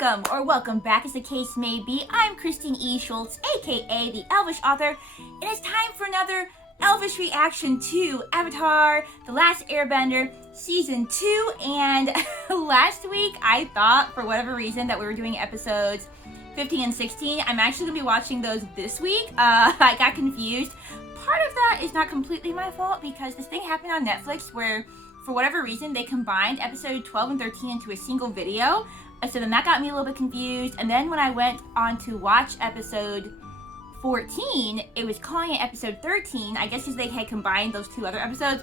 Welcome, or welcome back as the case may be. I'm Christine E. Schulze, aka the Elvish Author. It is time for another Elvish reaction to Avatar, The Last Airbender, Season 2. And last week, I thought, for whatever reason, that we were doing episodes 15 and 16. I'm actually going to be watching those this week. I got confused. Part of that is not completely my fault because this thing happened on Netflix where, for whatever reason, they combined episode 12 and 13 into a single video. So then that got me a little bit confused. And then when I went on to watch episode 14, it was calling it episode 13. I guess because they had combined those two other episodes.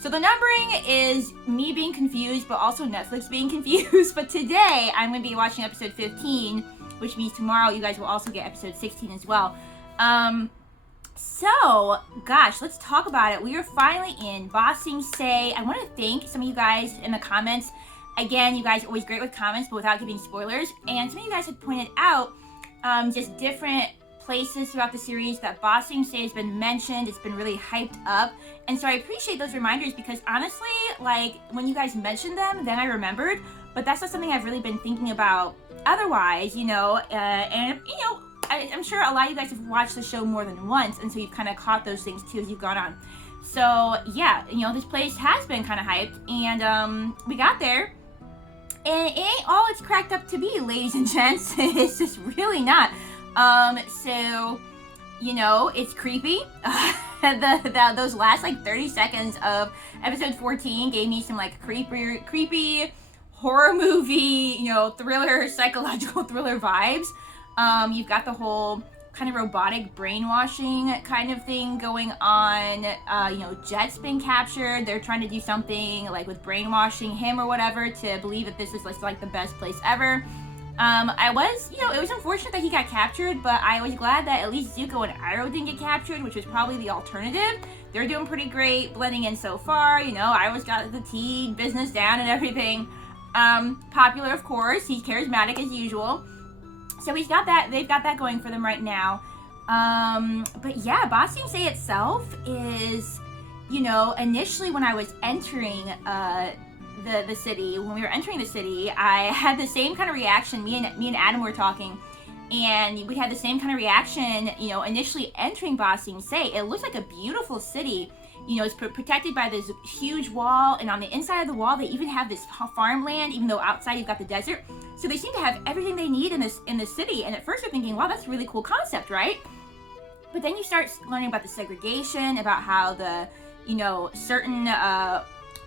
So the numbering is me being confused, but also Netflix being confused. But today, I'm going to be watching episode 15, which means tomorrow you guys will also get episode 16 as well. So, gosh, let's talk about it. We are finally in Ba Sing Se. I want to thank some of you guys in the comments. Again, you guys are always great with comments, but without giving spoilers. And some of you guys had pointed out just different places throughout the series that Ba Sing Se has been mentioned. It's been really hyped up. And so I appreciate those reminders because honestly, like, when you guys mentioned them, then I remembered. But that's not something I've really been thinking about otherwise, you know. And, you know, I'm sure a lot of you guys have watched the show more than once, and so you've kind of caught those things too as you've gone on. So, yeah, you know, this place has been kind of hyped, and we got there. And it ain't all it's cracked up to be, ladies and gents. It's just really not. So, you know, it's creepy. Those last, like, 30 seconds of episode 14 gave me some, like, creepy horror movie, you know, thriller, psychological thriller vibes. You've got the whole kind of robotic brainwashing kind of thing going on. You know, Jet's been captured. They're trying to do something like with brainwashing him or whatever to believe that this is like the best place ever. You know, it was unfortunate that he got captured, but I was glad that at least Zuko and Iroh didn't get captured, which was probably the alternative. They're doing pretty great, blending in so far. You know, Iroh's got the tea business down and everything. Popular, of course. He's charismatic as usual. So he's got that, they've got that going for them right now. But yeah, Ba Sing Se itself is, you know, initially when I was entering the city, when we were entering the city, I had the same kind of reaction. Me and Adam were talking, and we had the same kind of reaction, you know, initially entering Ba Sing Se. It looks like a beautiful city. You know, it's protected by this huge wall, and on the inside of the wall, they even have this farmland, even though outside you've got the desert. So they seem to have everything they need in this city. And at first you're thinking, wow, that's a really cool concept, right? But then you start learning about the segregation, about how the, you know, certain,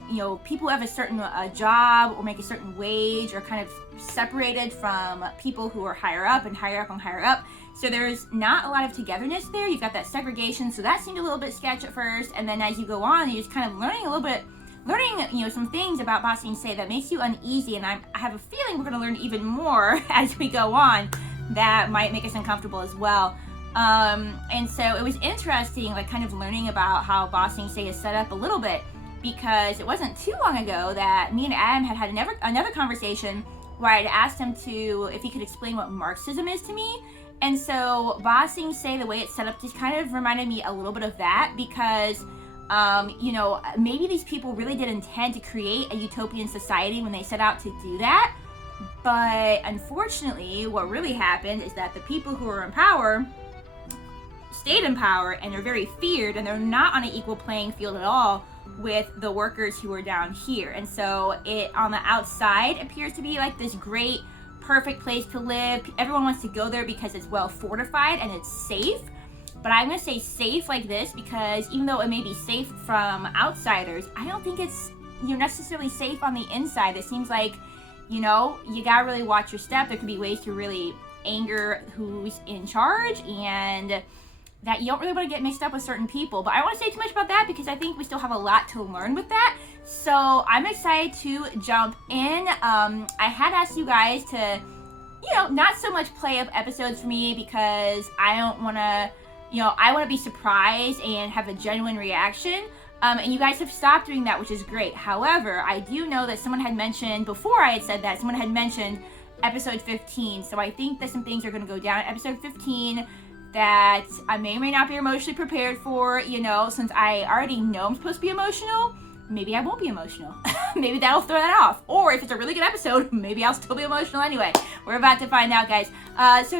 you know, people who have a certain job or make a certain wage are kind of separated from people who are higher up and higher up and higher up. So there's not a lot of togetherness there. You've got that segregation. So that seemed a little bit sketch at first. And then as you go on, you're just kind of learning you know, some things about Ba Sing Se that makes you uneasy. And I have a feeling we're going to learn even more as we go on that might make us uncomfortable as well. And so it was interesting, like, kind of learning about how Ba Sing Se is set up a little bit, because it wasn't too long ago that me and Adam had another conversation where I'd asked him if he could explain what Marxism is to me. And so Ba Sing Se, the way it's set up, just kind of reminded me a little bit of that, because you know, maybe these people really did intend to create a utopian society when they set out to do that. But unfortunately, what really happened is that the people who are in power stayed in power, and they're very feared, and they're not on an equal playing field at all with the workers who are down here. And so it, on the outside, appears to be like this great, perfect place to live. Everyone wants to go there because it's well fortified and it's safe. But I'm going to say safe like this because even though it may be safe from outsiders, I don't think it's, you know, necessarily safe on the inside. It seems like, you know, you got to really watch your step. There could be ways to really anger who's in charge, and that you don't really want to get mixed up with certain people. But I don't want to say too much about that because I think we still have a lot to learn with that. So I'm excited to jump in. I had asked you guys to, you know, not so much play up episodes for me because I don't want to, you know, I want to be surprised and have a genuine reaction. And you guys have stopped doing that, which is great. However, I do know that someone had mentioned, before I had said that, someone had mentioned episode 15. So I think that some things are going to go down at episode 15 that I may or may not be emotionally prepared for, you know, since I already know I'm supposed to be emotional. maybe I won't be emotional. Maybe that'll throw that off. Or if it's a really good episode, maybe I'll still be emotional anyway. We're about to find out, guys. So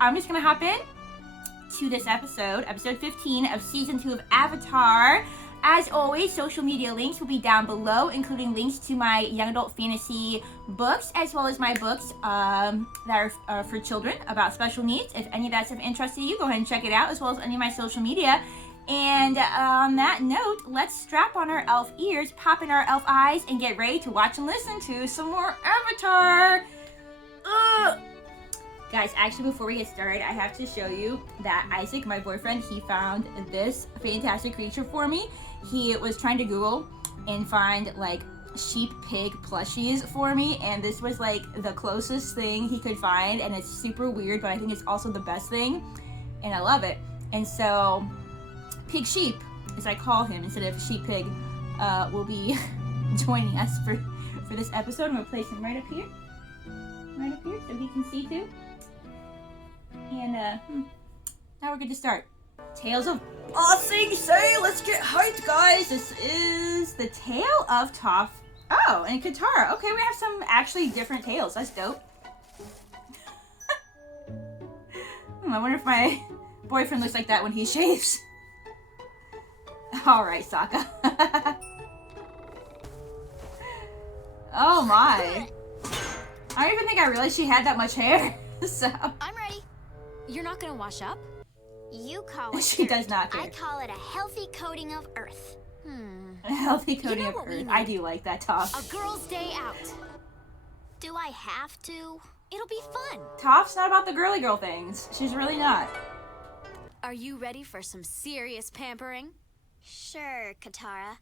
I'm just gonna hop in to this episode 15 of season 2 of Avatar. As always, social media links will be down below, including links to my young adult fantasy books, as well as my books that are for children about special needs. If any of that's of interest to you, go ahead and check it out, as well as any of my social media. And on that note, let's strap on our elf ears, pop in our elf eyes, and get ready to watch and listen to some more Avatar. Guys, actually, before we get started, I have to show you that Isaac, my boyfriend, he found this fantastic creature for me. He was trying to Google and find, like, sheep pig plushies for me, and this was, like, the closest thing he could find, and it's super weird, but I think it's also the best thing, and I love it. And so, Pig Sheep, as I call him, instead of Sheep Pig, will be joining us for this episode. I'm going to place him right up here, so he can see, too. And now we're good to start. Tales of Ba Sing Se. Let's get hyped, guys. This is the tale of Toph. Oh, and Katara. Okay, we have some actually different tales. That's dope. I wonder if my boyfriend looks like that when he shaves. All right, Sokka. Oh my. I don't even think I realized she had that much hair. So. I'm ready. You're not gonna wash up? You call it She dirt. does not care. I call it a healthy coating of earth. A healthy coating know of what we earth. need? I do like that, Toph. A girl's day out. Do I have to? It'll be fun. Toph's not about the girly girl things. She's really not. Are you ready for some serious pampering? Sure, Katara.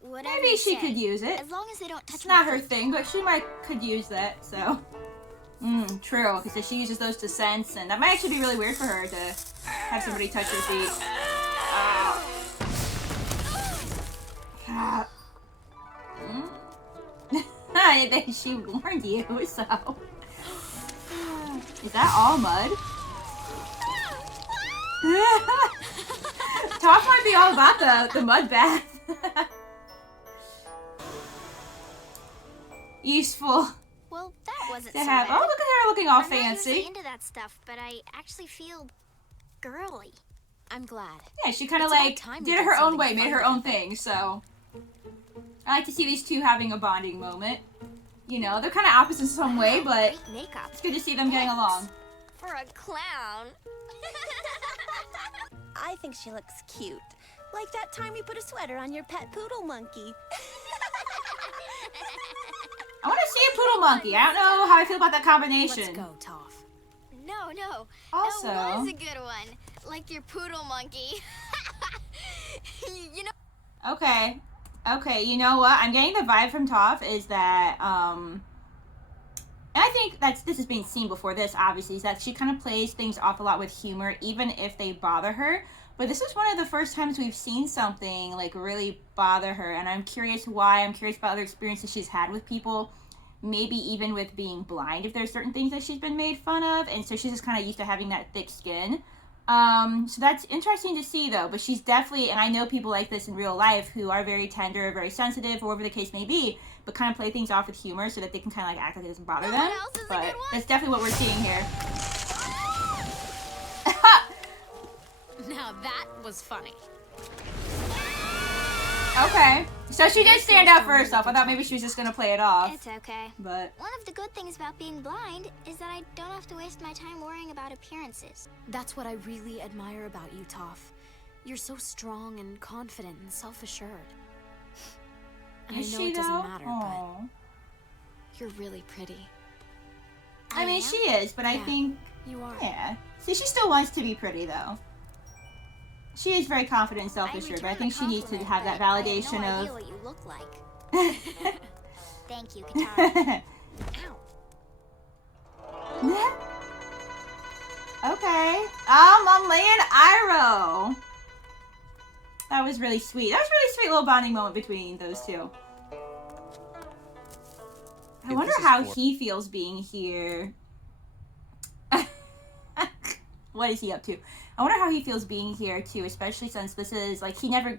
Whatever Maybe you she say. could use it. As long as they don't touch It's my not her feet. thing, but she could use that, so. True, because if she uses those to sense, and that might actually be really weird for her to have somebody touch her feet. God. I think she warned you, so. Is that all mud? Toph might be all about the mud bath. Useful. Well, that wasn't To so have. bad. Oh, look at her looking all I'm not fancy. usually into that stuff, but I actually feel girly. I'm glad. Yeah, she kind of It's about like time we did it did her own something way, made fun her own together. thing. So I like to see these two having a bonding moment. You know, they're kind of opposites in some way, but Great makeup. it's good to see them getting along. For a clown. I think she looks cute. Like that time you put a sweater on your pet poodle monkey. I want to see a poodle monkey. I don't know how I feel about that combination. Let's go, Toph. No. Also- That was a good one. Like your poodle monkey. You know. Okay, you know what? I'm getting the vibe from Toph is that, and I think this is being seen before this, obviously, is that she kind of plays things off a lot with humor, even if they bother her. But this is one of the first times we've seen something, like, really bother her, and I'm curious why. I'm curious about other experiences she's had with people, maybe even with being blind, if there's certain things that she's been made fun of, and so she's just kind of used to having that thick skin. So that's interesting to see, though, but she's definitely, and I know people like this in real life who are very tender, very sensitive, or whatever the case may be, but kind of play things off with humor so that they can kind of like act like it doesn't bother them. else is a But good one. that's definitely what we're seeing here. Now that was funny. Okay, so she did stand up for herself. I thought maybe she was just gonna play it off, It's okay. but One of the good things about being blind is that I don't have to waste my time worrying about appearances. That's what I really admire about you, Toph. You're so strong and confident and self-assured. And is I know she it doesn't though? matter, Aw. but you're really pretty. I mean, am? she is, but I Yeah. think, You are. yeah. See, she still wants to be pretty, though. She is very confident and I self-assured, but I return think the she needs to compliment, have that but I have validation no idea of... what you look like. Thank you, Katara. Ow. Okay. I'm laying Iroh. That was really sweet. That was a really sweet little bonding moment between those two. I If wonder this is how for- he feels being here. What is he up to? I wonder how he feels being here too, especially since this is like he never.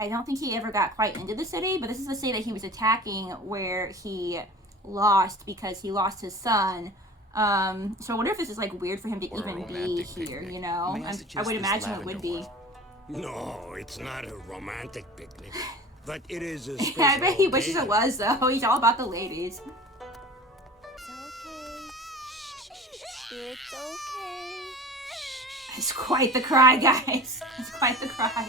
I don't think he ever got quite into the city, but this is the city that he was attacking where he lost because he lost his son. So I wonder if this is like weird for him to even be here, you know? I would imagine it would be. No, it's not a romantic picnic, but it is a special I bet he wishes it occasion. was, though. He's all about the ladies. It's okay. Shh. It's okay. It's quite the cry, guys. It's quite the cry.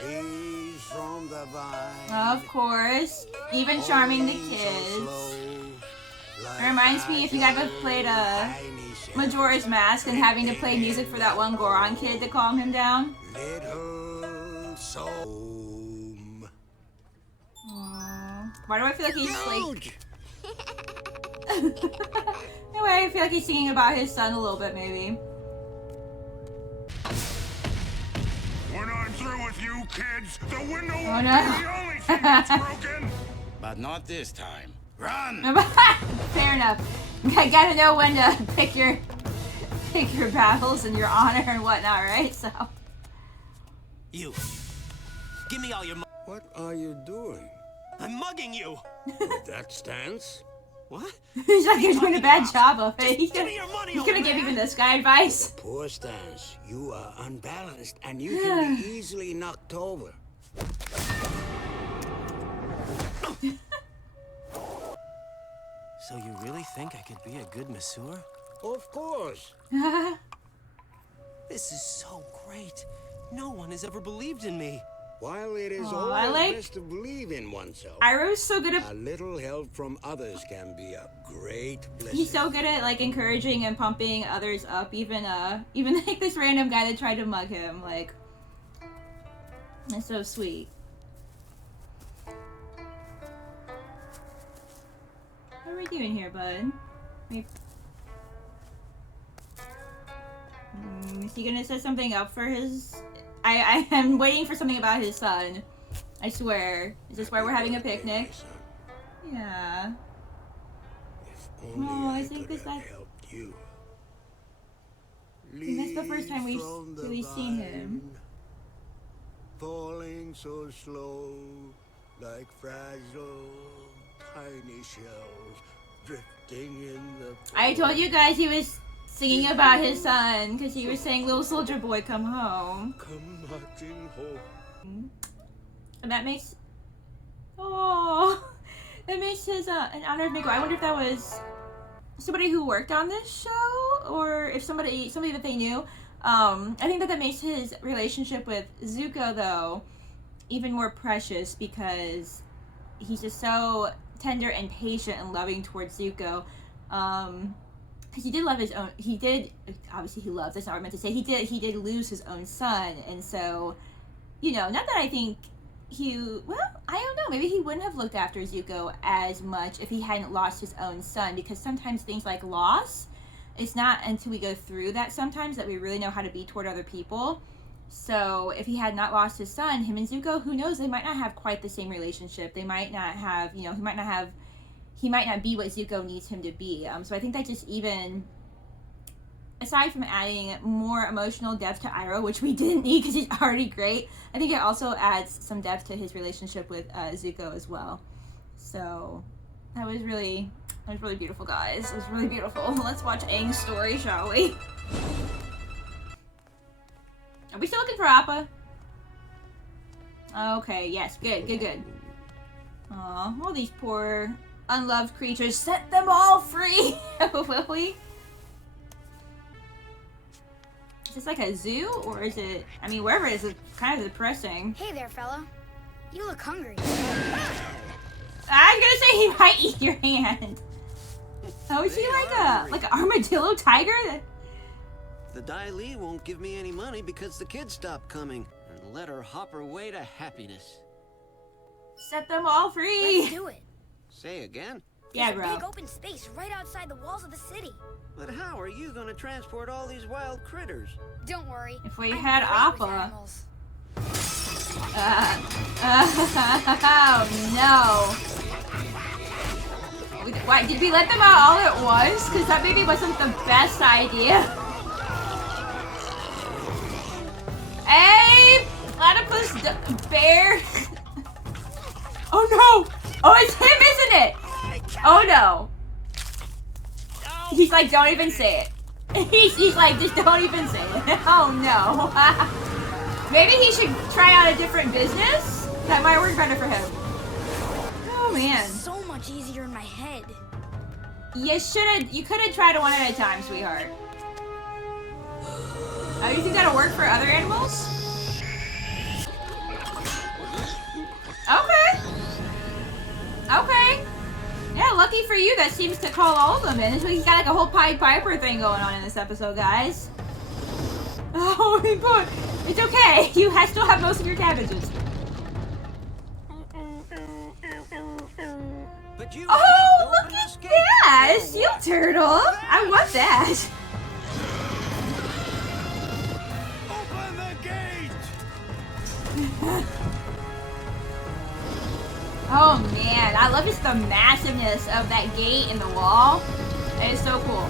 He's from the vine. Of course. Even charming the kids. It reminds me if you guys have played Majora's Mask and having to play music for that one Goron kid to calm him down. Little soul. Aww. Why do I feel like he's Huge! like... Anyway, I feel like he's singing about his son a little bit, maybe. When I'm through with you kids, the window Oh, won't no. be the only thing that's broken. But not this time. Run! Fair enough. I gotta know when to pick your battles and your honor and whatnot, right? So. You. Give me all your money. What are you doing? I'm mugging you. With that stance? What? He's like, you're doing a bad job of it. He's Give me your money, gonna old give man. even this guy advice. Poor stance. You are unbalanced and you can be easily knocked over. So you really think I could be a good masseur? Of course. This is so great. No one has ever believed in me. While it is Aw, I always like- best to believe in oneself, Iroh's so good at a little help from others can be a great blessing. he's so good at like encouraging and pumping others up, even like this random guy that tried to mug him, like that's so sweet. What are we doing here, bud? Is he gonna set something up for his... I am waiting for something about his son. I swear. Is this why we're having a picnic? Yeah. If only Oh, I I think could this have like... helped you. think that's the first time we've Leaves from the really seen him. vine, falling so slow, like fragile tiny shells drifting in the... I told you guys he was singing about his son because he was saying, "Little soldier boy, come home." Come marching home. And that makes... Oh, that makes his, in honor of Nico. I wonder if that was somebody who worked on this show or if somebody that they knew. I think that makes his relationship with Zuko, though, even more precious because he's just so tender and patient and loving towards Zuko. Because he did love his own... He did... Obviously, he loves... That's not what I meant to say. He did lose his own son. And so, you know, not that I think he... Well, I don't know. Maybe he wouldn't have looked after Zuko as much if he hadn't lost his own son. Because sometimes things like loss, it's not until we go through that sometimes that we really know how to be toward other people. So if he had not lost his son, him and Zuko, who knows, they might not have quite the same relationship. They might not have, you know, he might not be what Zuko needs him to be. So I think that just even, aside from adding more emotional depth to Iroh, which we didn't need because he's already great, I think it also adds some depth to his relationship with Zuko as well. So that was really beautiful, guys. It was really beautiful. Let's watch Aang's story, shall we? Are we still looking for Appa? Okay, yes, good. Aw, all these poor unloved creatures. Set them all free! Will we? Is this like a zoo, or is it... I mean, wherever it is, it's kind of depressing. Hey there, fella. You look hungry. I'm gonna say he might eat your hand. Oh, is he like an armadillo tiger? The Dai Li won't give me any money because the kids stopped coming. And let her hop her way to happiness. Set them all free! Let's do it. Say again? Yeah, There's a bro. big open space right outside the walls of the city. But how are you gonna transport all these wild critters? Don't worry. If we I'm had great with Appa. animals. Oh no. Why, did we let them out all at once? Because that maybe wasn't the best idea. Hey! Let him octopus bear. Oh no! Oh, it's him, isn't it? Oh no! He's like, don't even say it. He's like, just don't even say it. Oh no! Maybe he should try out a different business. That might work better for him. Oh man! So much easier in my head. You could have tried it one at a time, sweetheart. Oh, you think that'll work for other animals? Okay. Okay. Yeah, lucky for you, that seems to call all of them in. So he's got like a whole Pied Piper thing going on in this episode, guys. Oh, boy. It's okay. You still have most of your cabbages. But you Oh, open look this at gate. that! A seal turtle! I want that! Open the gate! Oh man, I love just the massiveness of that gate and the wall. It is so cool.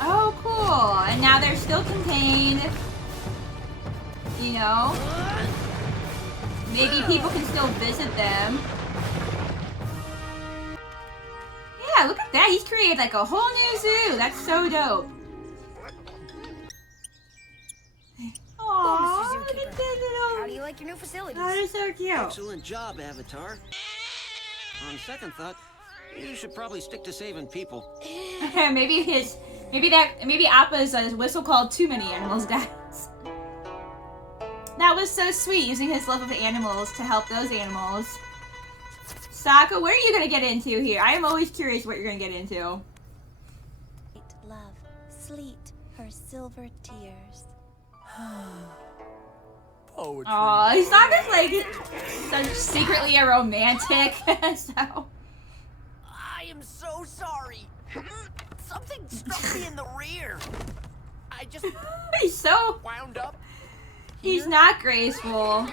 Oh, cool. And now they're still contained. You know? Maybe people can still visit them. Yeah, look at that. He's created like a whole new zoo. That's so dope. Aww, Mr. look at Zookeeper. that little... How do you like your new facilities? Oh, they're so cute. Excellent job, Avatar. On second thought, you should probably stick to saving people. maybe Appa's whistle called too many animals, guys. That was so sweet, using his love of animals to help those animals. Sokka, what are you gonna get into here? I am always curious what you're gonna get into. Love, sleet her silver tears. Poetry. Aw, he's not just like so secretly a romantic, so. I am so sorry. Something struck me in the rear. I just He's so. wound up. He's not graceful,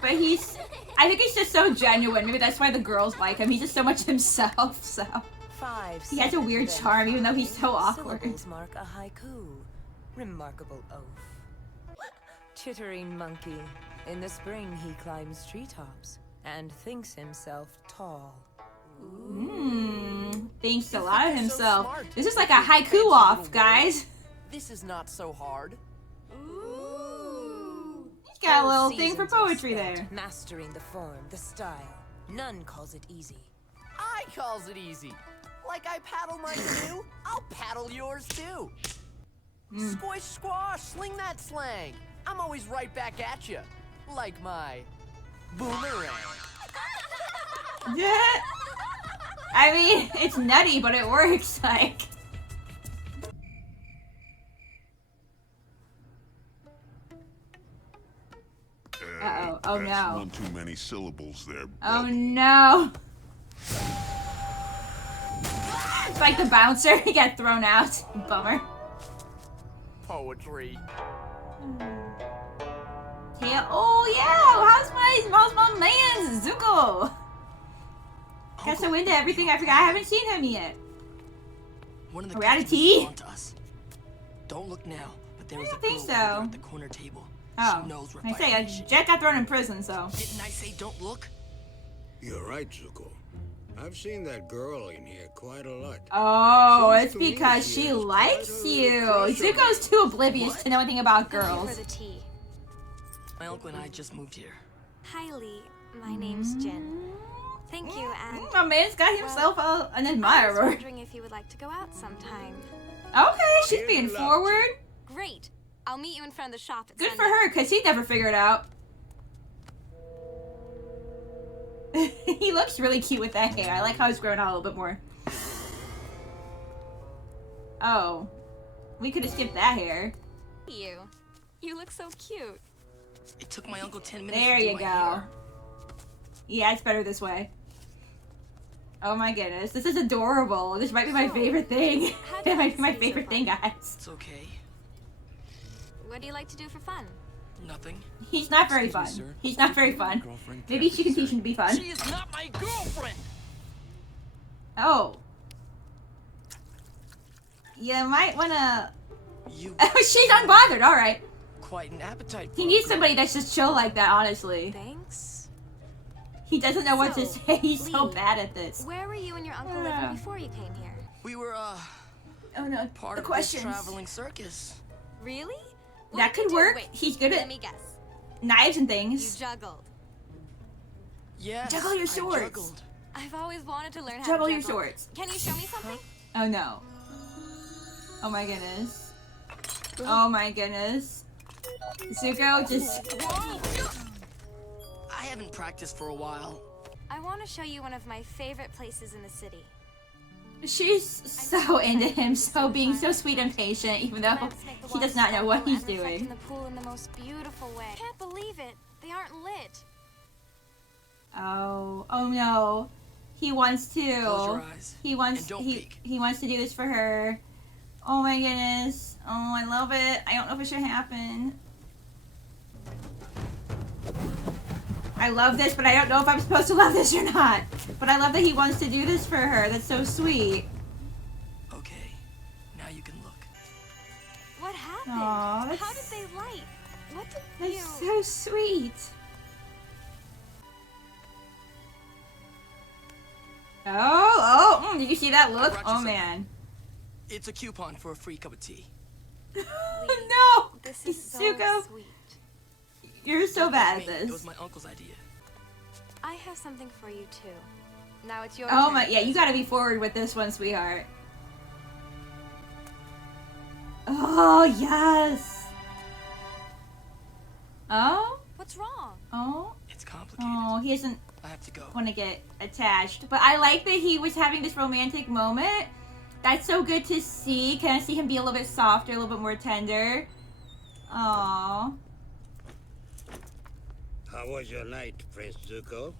but I think he's just so genuine. Maybe that's why the girls like him. He's just so much himself, so. 5 He has a weird seconds, charm, even though he's then so 4 awkward. syllables mark a haiku. Remarkable oath. Chittering monkey. In the spring he climbs treetops and thinks himself tall. Thinks a lot of so himself. smart. This is like a haiku off, guys. This is not so hard. He's got a 4 little thing for seasons are poetry spent there. Mastering the form, the style. None calls it easy. I calls it easy. Like I paddle my canoe, I'll paddle yours too. Squish squash, sling that slang. I'm always right back at you. Like my boomerang. Yeah. I mean, it's nutty, but it works, like. Uh-oh. Oh That's no. one too many syllables there. Oh no. It's like the bouncer, he got thrown out. Bummer. Poetry. Yeah. Oh yeah, how's my man Zuko? Got so into everything, I forgot I haven't seen him yet. One of the Are we out of customers tea? is on to us. Don't look now, but there I was a don't girl think over there so. at the corner table. Oh, She knows we're I say, violation. Jet got thrown in prison, so. Didn't I say don't look? You're right, Zuko. I've seen that girl in here quite a lot. Oh, Seems it's to me because she she has likes quite a you. crush on Zuko's too oblivious to know anything about Thank you girls. for the tea. My uncle and I just moved here. Hi, Lee. My name's Jin. Thank you, and My man's got himself an I was admirer. wondering if you would like to go out sometime. Okay, she's being forward. Great. I'll meet you in front of the shop at Good for sundown. her, because he'd never figure it out. He looks really cute with that hair. I like how it's grown out a little bit more. Oh. We could have skipped that hair. You look so cute. It took my uncle 10 minutes There to do you my go. hair. Yeah, it's better this way. Oh my goodness, this is adorable. This might be my favorite thing. How It did might be my you see so favorite thing, far? guys. It's okay. What do you like to do for fun? Nothing. He's not very fun. Excuse me, sir. He's not very fun. Girlfriend Maybe can't she can be teach him to be fun. She is not my girlfriend. Oh. You might wanna... You Oh, she's unbothered, alright. quite an appetite. He needs somebody that's just chill like that, honestly. Thanks. He doesn't know what to So, say. He's so Lee, bad at this. Where were you and your uncle living before you came here? We were Oh no, part the of questions. this traveling circus. Really? That could work. Wait, He's good let at me guess. knives and You things. juggled. Yes. Juggle your I swords. juggled. I've always wanted to learn how Juggle to your juggle. swords. Can you show me something? Oh no. Oh my goodness. Oh my goodness. Zuko just... I haven't practiced for a while. I want to show you one of my favorite places in the city. She's so into him, so being so sweet and patient, even though Let's make the he does water not know what sparkle he's and reflect in doing. the pool in the most beautiful way. Can't believe it. They aren't lit. Oh, oh no. He wants to. Close your eyes. He wants and don't he peek. he wants to do this for her. Oh my goodness. Oh, I love it. I don't know if it should happen. I love this, but I don't know if I'm supposed to love this or not. But I love that he wants to do this for her. That's so sweet. Okay. Now you can look. What happened? Aw, that's- How did they light? What did That's you... so sweet. Oh, did you see that look? brought you Oh some- man. It's a coupon for a free cup of tea. No! This is so Zuko, sweet. you're so bad at Me, It was this. my uncle's idea. I have something for you too. Now it's your Oh turn. my, yeah, you gotta be forward with this one, sweetheart. Oh, yes! Oh? What's wrong? Oh? It's complicated. Oh, he doesn't I have to go. want to get attached. But I like that he was having this romantic moment. That's so good to see. Kind of see him be a little bit softer, a little bit more tender. Aww. How was your night, Prince Zuko?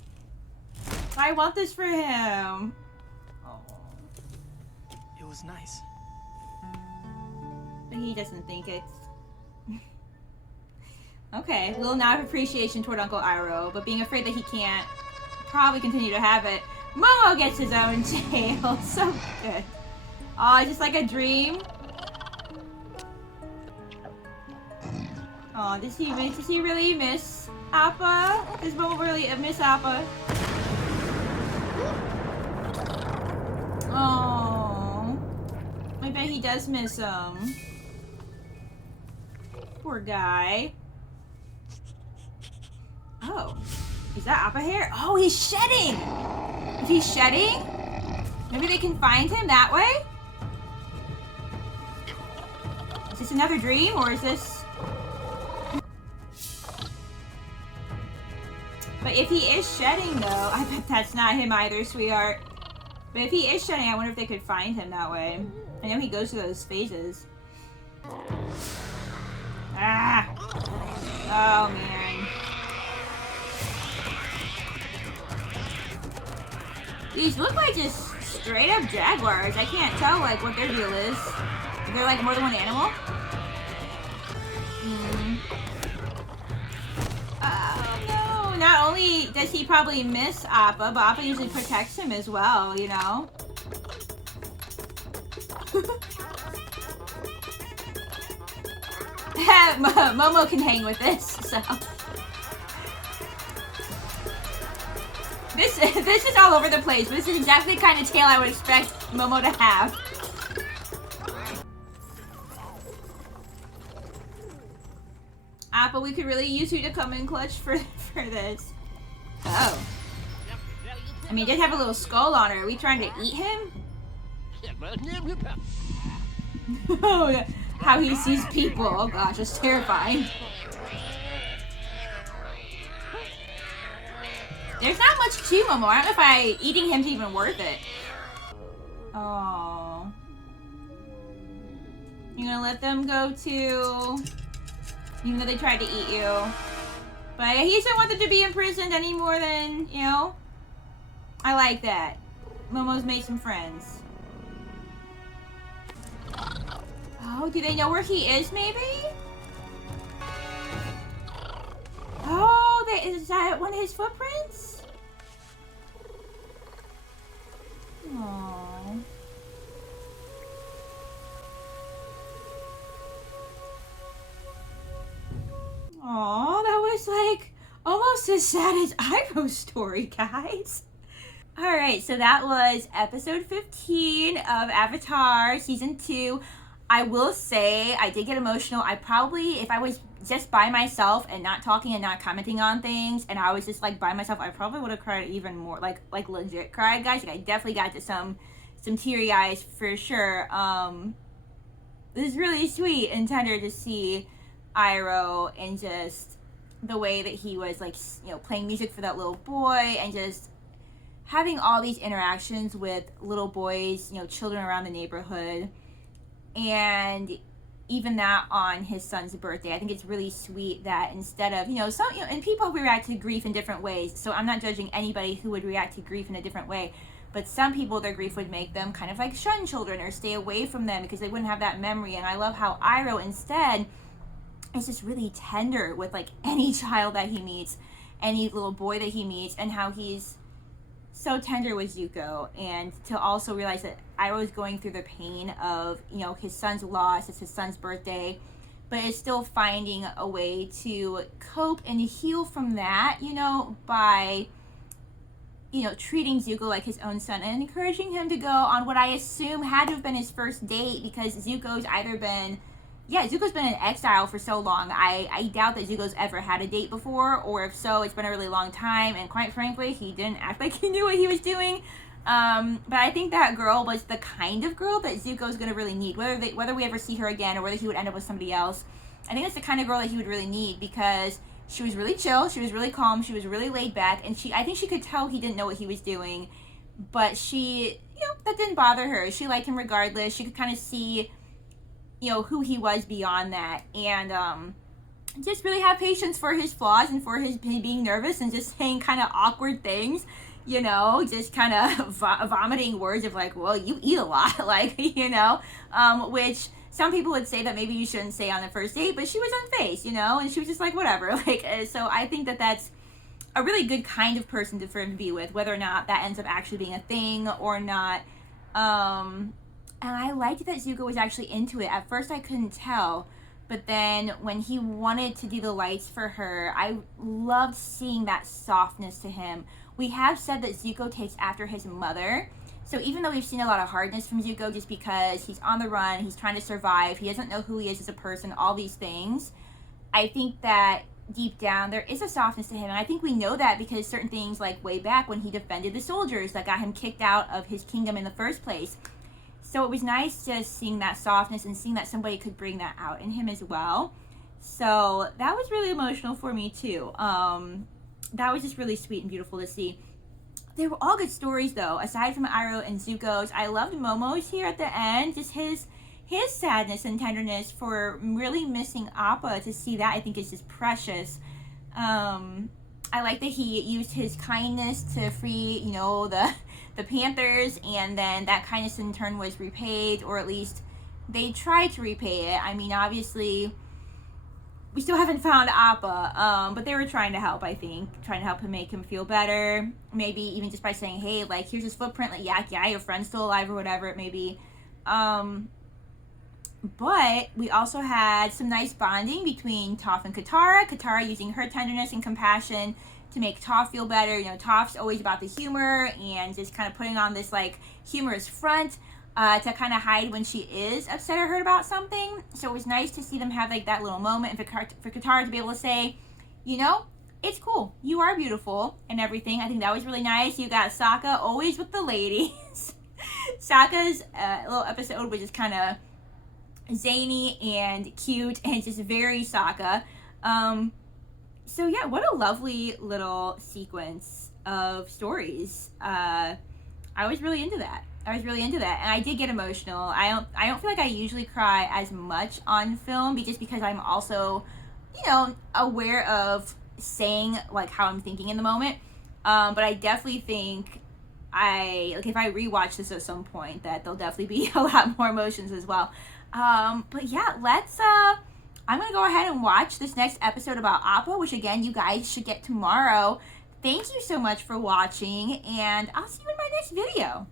I want this for him. Oh. It was nice. But he doesn't think it's... Okay, a little nod of appreciation toward Uncle Iroh, but being afraid that he can't probably continue to have it. Momo gets his own jail. So good. Oh, just like a dream. Oh, does he really miss Appa? Does Momo really miss Appa? Oh, I bet he does miss him. Poor guy. Oh, is that Appa hair? Oh, he's shedding! Is he shedding? Maybe they can find him that way? Is this another dream, or is this... But if he is shedding, though, I bet that's not him either, sweetheart. But if he is shedding, I wonder if they could find him that way. I know he goes through those phases. Ah! Oh, man. These look like just straight up jaguars. I can't tell like what their deal is. Is there like more than one animal? Oh no! Not only does he probably miss Appa, but Appa usually protects him as well, you know? Momo can hang with this, so... This is all over the place, but this is exactly the kind of tail I would expect Momo to have. Appa, we could really use you to come in clutch for this. Oh. I mean, it did have a little skull on her. Are we trying to eat him? Oh, how he sees people. Oh gosh, it's terrifying. There's not much to Momo. I don't know if eating him's even worth it. Oh. You're gonna let them go too, even though they tried to eat you. But he doesn't want them to be imprisoned any more than, you know. I like that. Momo's made some friends. Oh, do they know where he is, maybe? Oh, is that one of his footprints? Aww. as sad as Iroh's story, guys. Alright, so that was episode 15 of Avatar Season 2. I will say, I did get emotional. I probably, if I was just by myself and not talking and not commenting on things, and I was just like by myself, I probably would have cried even more, like legit cried, guys. Like, I definitely got to some teary eyes for sure. It was really sweet and tender to see Iroh and just the way that he was like, you know, playing music for that little boy and just having all these interactions with little boys, you know, children around the neighborhood. And even that on his son's birthday. I think it's really sweet that instead of, you know, some, you know, and people react to grief in different ways. So I'm not judging anybody who would react to grief in a different way. But some people, their grief would make them kind of like shun children or stay away from them because they wouldn't have that memory. And I love how Iroh instead is just really tender with like any child that he meets, any little boy that he meets, and how he's so tender with Zuko. And to also realize that Iroh is going through the pain of, you know, his son's loss, it's his son's birthday, but is still finding a way to cope and heal from that, you know, by, you know, treating Zuko like his own son and encouraging him to go on what I assume had to have been his first date, because Zuko's either been, Zuko's been in exile for so long. I doubt that Zuko's ever had a date before, or if so, it's been a really long time, and quite frankly, he didn't act like he knew what he was doing. But I think that girl was the kind of girl that Zuko's gonna really need, whether we ever see her again or whether he would end up with somebody else. I think that's the kind of girl that he would really need, because she was really chill, she was really calm, she was really laid back, and I think she could tell he didn't know what he was doing, but she, you know, that didn't bother her. She liked him regardless. She could kind of see, you know, who he was beyond that, and just really have patience for his flaws and for his being nervous and just saying kind of awkward things, you know, just kind of vomiting words of like, well, you eat a lot, like, you know, which some people would say that maybe you shouldn't say on the first date, but she was unfazed, you know, and she was just like, whatever, like, so I think that that's a really good kind of person for him to be with, whether or not that ends up actually being a thing or not. And I liked that Zuko was actually into it. At first I couldn't tell, but then when he wanted to do the lights for her, I loved seeing that softness to him. We have said that Zuko takes after his mother, so even though we've seen a lot of hardness from Zuko just because he's on the run, he's trying to survive, he doesn't know who he is as a person, all these things, I think that deep down there is a softness to him, and I think we know that because certain things like way back when he defended the soldiers that got him kicked out of his kingdom in the first place. So it was nice just seeing that softness and seeing that somebody could bring that out in him as well. So that was really emotional for me too. That was just really sweet and beautiful to see. They were all good stories though, aside from Iroh and Zuko's. I loved Momo's here at the end, just his sadness and tenderness for really missing Appa. To see that, I think, is just precious. I like that he used his kindness to free, you know, the Panthers, and then that kindness in turn was repaid, or at least they tried to repay it. I mean, obviously, we still haven't found Appa, but they were trying to help, I think. Trying to help him, make him feel better. Maybe even just by saying, hey, like, here's his footprint. Like, yeah, your friend's still alive, or whatever it may be. But we also had some nice bonding between Toph and Katara. Katara using her tenderness and compassion to make Toph feel better. You know, Toph's always about the humor and just kind of putting on this, like, humorous front to kind of hide when she is upset or hurt about something. So it was nice to see them have, like, that little moment, and for Katara to be able to say, you know, it's cool, you are beautiful and everything. I think that was really nice. You got Sokka always with the ladies. Sokka's little episode was just kind of zany and cute and just very Sokka. So yeah, what a lovely little sequence of stories. I was really into that. And I did get emotional. I don't feel like I usually cry as much on film, just because I'm also, you know, aware of saying like how I'm thinking in the moment. But I definitely think if I rewatch this at some point, that there'll definitely be a lot more emotions as well. But yeah, I'm gonna go ahead and watch this next episode about Appa, which again, you guys should get tomorrow. Thank you so much for watching, and I'll see you in my next video.